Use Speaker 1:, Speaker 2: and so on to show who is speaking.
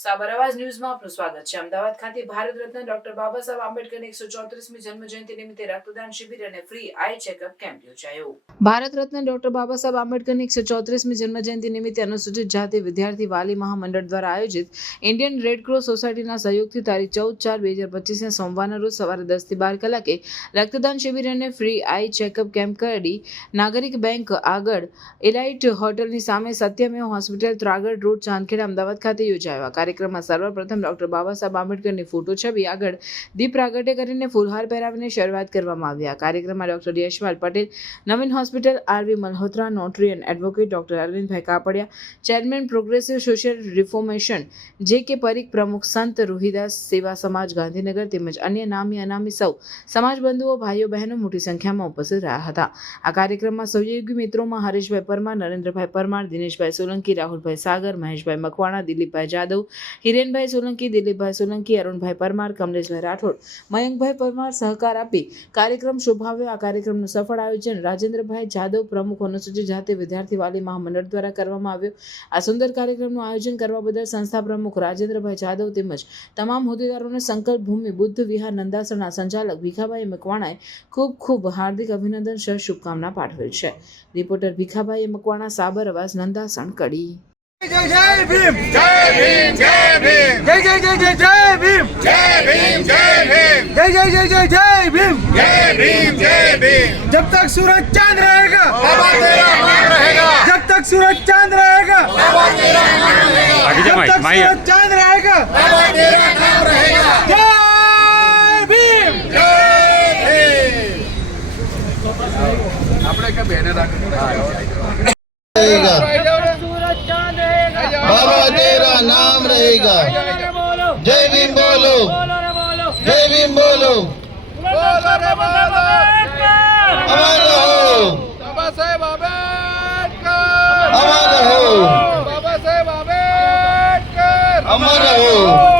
Speaker 1: સાબર અવાજ ન્યૂઝમાં આપનું સ્વાગત છે. અમદાવાદ ખાતે ભારત રત્ન ડોક્ટર બાબા સાહેબ આંબેડકરની એકસો ચોત્રીસમી જન્મ જયંતિ નિમિત્તે રક્તદાન શિબિર અને ફ્રી આઈ ચેકઅપ કેમ્પ યોજાયો. ભારત રત્ન ડોક્ટર બાબા સાહેબ આંબેડકરની એકસો ચોત્રીસમી જન્મ જયંતિ નિમિત્તે અનુસૂચિત જાતિ વિદ્યાર્થી વાલી મહામંડળ દ્વારા આયોજિત ઇન્ડિયન રેડ ક્રોસ સોસાયટીના સહયોગથી તારીખ ચૌદ ચાર બે હજાર પચીસના સોમવારના રોજ સવારે દસથી બાર કલાકે રક્તદાન શિબિર અને ફ્રી આઈ ચેકઅપ કેમ્પ કરી નાગરિક બેંક આગળ એલાઇટ હોટલની સામે સત્યમેવ હોસ્પિટલ ત્રાગડ રોડ ચાંદખેડા અમદાવાદ ખાતે યોજાયો. આ કાર્યક્રમમાં સર્વપ્રથમ ડોક્ટર બાબા સાહેબ આંબેડકરની ફોટો છબી આગળ દીપ પ્રાગટ્ય કરીને ફૂલહાર પહેરાવીને શરૂઆત કરવામાં આવ્યા કાર્યક્રમમાં doctor Yashpal Patel, Navin hospital RV Malhotra notary and advocate doctor Arvindbhai Kapadia chairman progressive social reformation J K Parikh પ્રમુખ સંત રોહિદાસ, સેવા સમાજ, ગાંધીનગર તેમજ અન્ય નામી અનામી સૌ સમાજ બંધુઓ, ભાઈઓ, બહેનો મોટી સંખ્યામાં ઉપસ્થિત રહ્યા હતા. આ કાર્યક્રમમાં સહયોગી મિત્રોમાં હરીશભાઈ પરમાર, નરેન્દ્રભાઈ પરમાર, દિનેશભાઈ સોલંકી, રાહુલભાઈ સાગર, મહેશભાઈ મકવાણા, દિલીપભાઈ જાદવ હિરેનભાઈ સોલંકી, દિલીપભાઈ સોલંકી, અરુણભાઈ પરમાર, કમલેશભાઈ રાઠોડ. મયંકભાઈ પરમાર સહકાર આપી કાર્યક્રમ શોભાવ્યો. આ કાર્યક્રમનું સફળ આયોજન રાજેન્દ્રભાઈ જાદવ પ્રમુખ અનુસૂચિત જાતિ વિદ્યાર્થી વાલી મહામંડળ દ્વારા કરવામાં આવ્યો. આ સુંદર કાર્યક્રમનું આયોજન કરવા બદલ સંસ્થા પ્રમુખ રાજેન્દ્રભાઈ જાદવ તેમજ તમામ હોદ્દેદારોને સંકલ્પ ભૂમિ, બુદ્ધ વિહાર નંદાસરના સંચાલક ભીખાભાઈ મકવાણાએ ખૂબ ખૂબ હાર્દિક અભિનંદન સહ શુભકામના પાઠવેલ છે. રિપોર્ટર ભીખાભાઈ મકવાણા સાબર અવાજ નંદાસણ કડી.
Speaker 2: જય જય ભીમ
Speaker 3: જય ભીમ જય ભીમ
Speaker 2: જય જય જય જય જય ભીમ
Speaker 3: જય ભીમ જય ભીમ
Speaker 2: जय जय जय जय जय भीम
Speaker 3: जय भीम जय भीम
Speaker 2: जब तक सूरज चांद रहेगा
Speaker 3: बाबा तेरा नाम रहेगा
Speaker 2: जब तक सूरज चांद रहेगा
Speaker 3: बाबा तेरा नाम रहेगा
Speaker 4: बाकी
Speaker 2: जब
Speaker 4: माइक
Speaker 2: तक
Speaker 4: माइक
Speaker 2: सूरज चांद रहेगा
Speaker 3: बाबा तेरा नाम रहेगा
Speaker 2: जय भीम
Speaker 3: जय भीम
Speaker 5: बाबा नाम रहेगा। जय भीम बोलो। जय भीम बोलो। अमर रहो।
Speaker 3: बाबा साहेब आंबेडकर
Speaker 5: अमर रहो।
Speaker 3: बाबा साहेब आंबेडकर।
Speaker 5: अमर रहो।